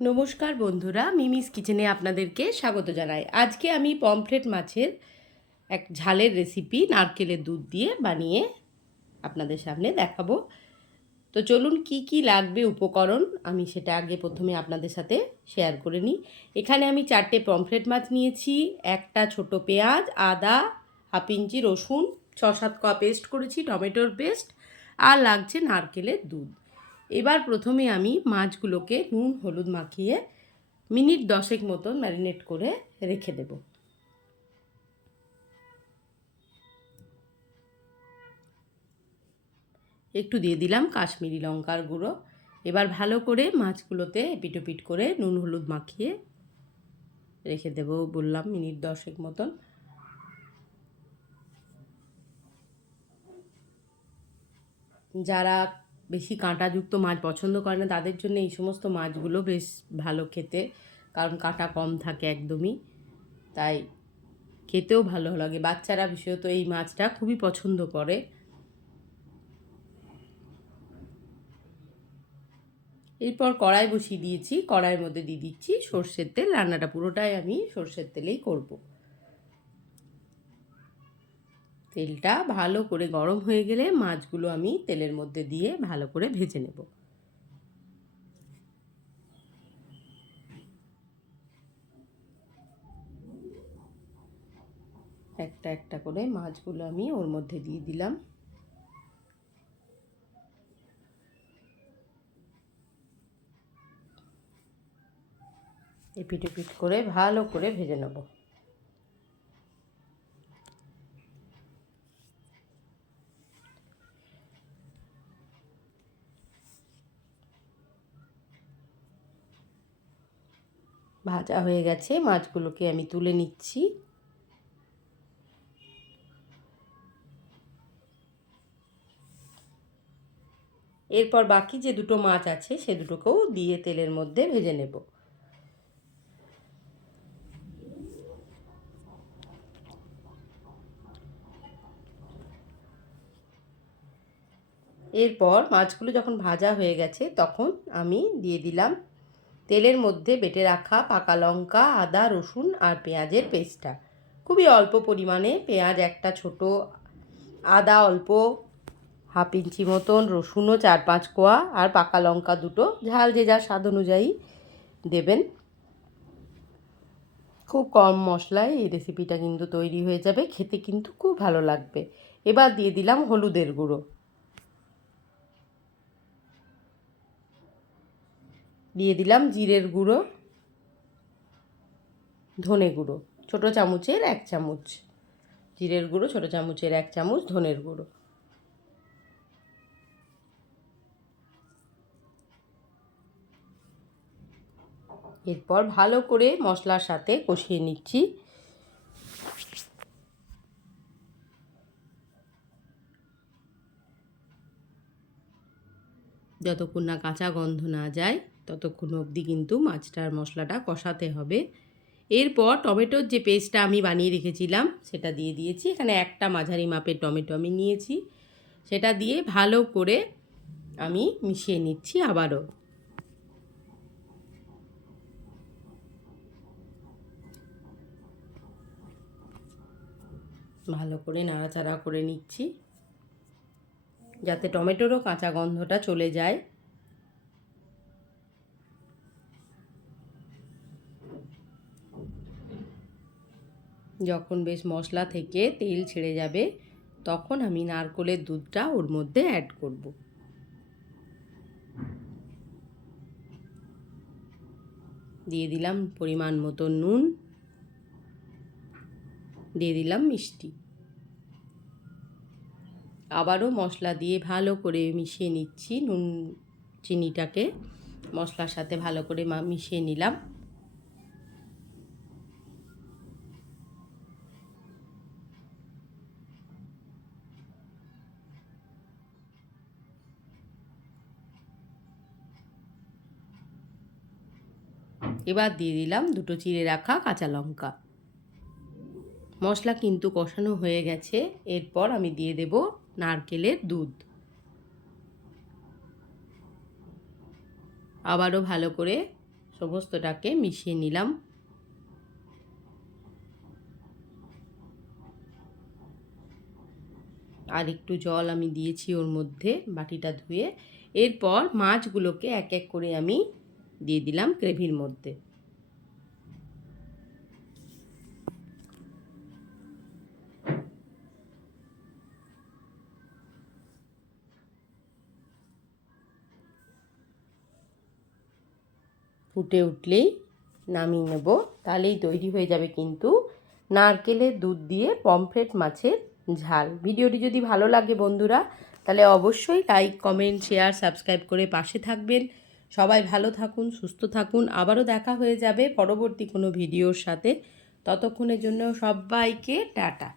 নমস্কার বন্ধুরা, মিমিস কিচেনে আপনাদেরকে স্বাগত জানাই। আজকে আমি পমফ্রেট মাছের এক ঝালের রেসিপি নারকেলের দুধ দিয়ে বানিয়ে আপনাদের সামনে দেখাবো। তো চলুন কি কি লাগবে উপকরণ আমি সেটা আগে প্রথমে আপনাদের সাথে শেয়ার করে নিই। এখানে আমি চারটে পমফ্রেট মাছ নিয়েছি, একটা ছোট পেঁয়াজ, আদা, হাফ ইঞ্চি রসুন, ছ সাত ক পেস্ট করেছি, টমেটোর পেস্ট, আর লাগছে নারকেলের দুধ। এবার প্রথমে আমি মাছগুলোকে নুন, হলুদ মাখিয়ে মিনিট দশেক মতন ম্যারিনেট করে রেখে দেব। একটু দিয়ে দিলাম কাশ্মীরি লঙ্কার গুঁড়ো। এবার ভালো করে মাছগুলোতে এপিটোপিট করে নুন, হলুদ মাখিয়ে রেখে দেব বললাম মিনিট দশেক মতন। যারা বেশি কাঁটাযুক্ত মাছ পছন্দ করে না, তাদের জন্য এই সমস্ত মাছগুলো বেশ ভালো খেতে, কারণ কাঁটা কম থাকে একদমই। তাই খেতেও ভালো লাগে। বাচ্চারা বিশেষত এই মাছটা খুবই পছন্দ করে। এরপর কড়াই বসিয়ে দিয়েছি, কড়াইয়ের মধ্যে দিয়ে দিচ্ছি সর্ষের তেল। রান্নাটা পুরোটাই আমি সর্ষের তেলেই করব। তেলটা ভালো করে গরম হয়ে গেলে মাছগুলো আমি তেলের মধ্যে দিয়ে ভালো করে ভেজে নেব। একটা একটা করে মাছগুলো আমি ওর মধ্যে দিয়ে দিলাম। এপিট এপিট করে ভালো করে ভেজে নেব। ভাজা হয়ে গেছে, মাছগুলোকে আমি তুলে নিচ্ছি। এরপর বাকি যে দুটো মাছ আছে, সে দুটোকেও দিয়ে তেলের মধ্যে ভেজে নেব। এরপর মাছগুলো যখন ভাজা হয়ে গেছে, তখন আমি দিয়ে দিলাম তেলের মধ্যে বেটে রাখা পাকা লঙ্কা, আদা, রসুন আর পেঁয়াজের পেস্টটা। খুবই অল্প পরিমাণে পেঁয়াজ, একটা ছোট আদা, অল্প হাফ ইঞ্চি মতন, রসুনও চার পাঁচ কোয়া আর পাকা লঙ্কা দুটো। ঝাল যে যা স্বাদ অনুযায়ী দেবেন। খুব কম মশলায় এই রেসিপিটা কিন্তু তৈরি হয়ে যাবে। খেতে কিন্তু খুব ভালো লাগবে। এবার দিয়ে দিলাম হলুদের গুঁড়ো। দিয়ে দিলাম জিরের গুঁড়ো, ধনে গুঁড়ো, ছোটো চামচের এক চামচ। জিরের গুঁড়ো, ছোটো চামচের এক চামচ ধনের গুঁড়ো। এরপর ভালো করে মশলার সাথে কষিয়ে নিচ্ছি। যতক্ষণ না কাঁচা গন্ধ না যায় ততক্ষণ অবধি কিন্তু মাছটার মশলাটা কষাতে হবে। এরপর টমেটোর যে পেস্টটা আমি বানিয়ে রেখেছিলাম, সেটা দিয়ে দিয়েছি। এখানে একটা মাঝারি মাপের টমেটো আমি নিয়েছি। সেটা দিয়ে ভালো করে আমি মিশিয়ে নিচ্ছি আবারও। ভালো করে নাড়াচাড়া করে নিচ্ছি। যাতে টমেটোরও কাঁচা গন্ধটা চলে যায়। যখন বেশ মশলা থেকে তেল ছেড়ে যাবে, তখন আমি নারকলের দুধটা ওর মধ্যে অ্যাড করব। দিয়ে দিলাম পরিমাণ মতো নুন, দিয়ে দিলাম মিষ্টি। আবারও মশলা দিয়ে ভালো করে মিশিয়ে নিচ্ছি, নুন, চিনিটাকে মশলার সাথে ভালো করে মিশিয়ে নিলাম। এবার দিয়ে দিলাম দুটো চিড়ে রাখা কাঁচা লঙ্কা। মশলা কিন্তু কষানো হয়ে গেছে। এরপর আমি দিয়ে দেব নারকেলের দুধ। আবারও ভালো করে সমস্তটাকে মিশিয়ে নিলাম। আর একটু জল আমি দিয়েছি ওর মধ্যে বাটিটা ধুয়ে। এরপর মাছগুলোকে এক এক করে আমি দিয়ে দিলাম গ্রেভির মধ্যে। ফুটে উঠলেই নামিয়ে নেব, তাহলেই তৈরি হয়ে যাবে কিন্তু নারকেলের দুধ দিয়ে পমফ্রেট মাছের ঝাল। ভিডিওটি যদি ভালো লাগে বন্ধুরা, তাহলে অবশ্যই লাইক, কমেন্ট, শেয়ার, সাবস্ক্রাইব করে পাশে থাকবেন। সবাই ভালো থাকুন, সুস্থ থাকুন। আবারও দেখা হয়ে যাবে পরবর্তী কোনো ভিডিওর সাথে। ততক্ষণের জন্য সবাইকে টাটা।